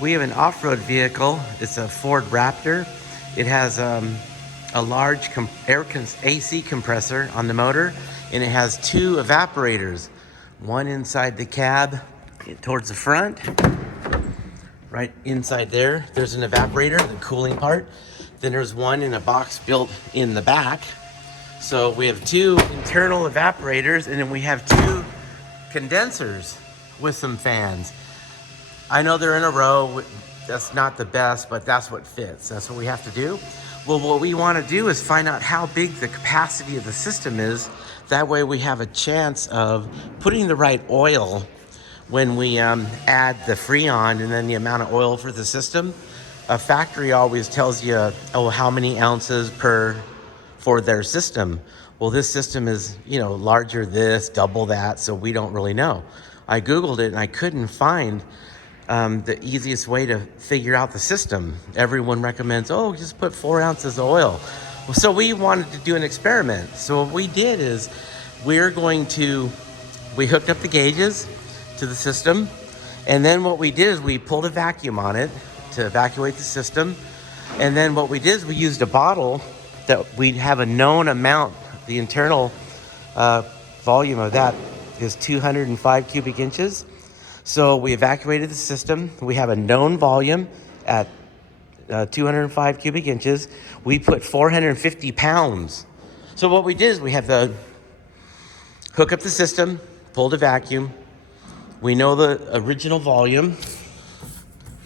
We have an off-road vehicle. It's a Ford Raptor. It has a large AC compressor on the motor, and it has two evaporators. One inside the cab towards the front. Right inside there, there's an evaporator, the cooling part. Then there's one in a box built in the back. So we have two internal evaporators, and then we have two condensers with some fans. I know they're in a row. That's not the best, but that's what fits. That's what we have to do. Well, what we want to do is find out how big the capacity of the system is. That way we have a chance of putting the right oil when we add the Freon and then the amount of oil for the system. A factory always tells you, oh, how many ounces for their system. Well, this system is, larger this, double that, so we don't really know. I Googled it and I couldn't find the easiest way to figure out the system. Everyone recommends, just put 4 ounces of oil. So we wanted to do an experiment. So what we did is we hooked up the gauges to the system. And then what we did is we pulled a vacuum on it to evacuate the system. And then what we did is we used a bottle that we'd have a known amount. The internal volume of that is 205 cubic inches. So we evacuated the system. We have a known volume at 205 cubic inches. We put 450 pounds. So what we did is we have the hook up the system, pulled a vacuum. We know the original volume.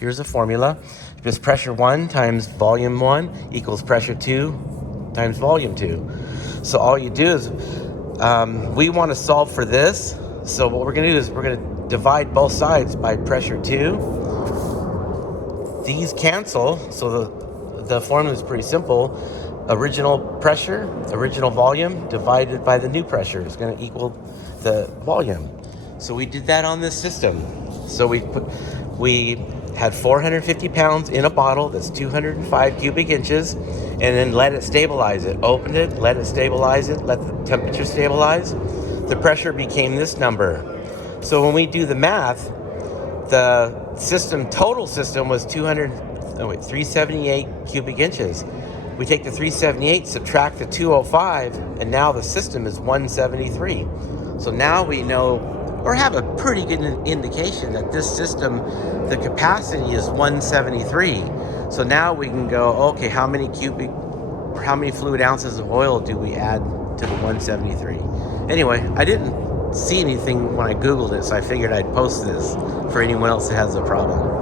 Here's a formula. Just pressure 1 times volume 1 equals pressure 2 times volume 2. So all you do is, we want to solve for this. So what we're going to do is we're going to divide both sides by pressure 2. These cancel, so the formula is pretty simple. Original pressure, original volume divided by the new pressure is going to equal the volume. So we did that on this system. So we had 450 pounds in a bottle that's 205 cubic inches, and then let it stabilize it. Opened it, let it stabilize it, let the temperature stabilize. The pressure became this number. So when we do the math, the total system was 378 cubic inches. We take the 378, subtract the 205, and now the system is 173. So now we know, or have a pretty good indication that this system, the capacity is 173. So now we can go, okay, how many fluid ounces of oil do we add to the 173? Anyway, I didn't see anything when I Googled it, so I figured I'd post this for anyone else that has a problem.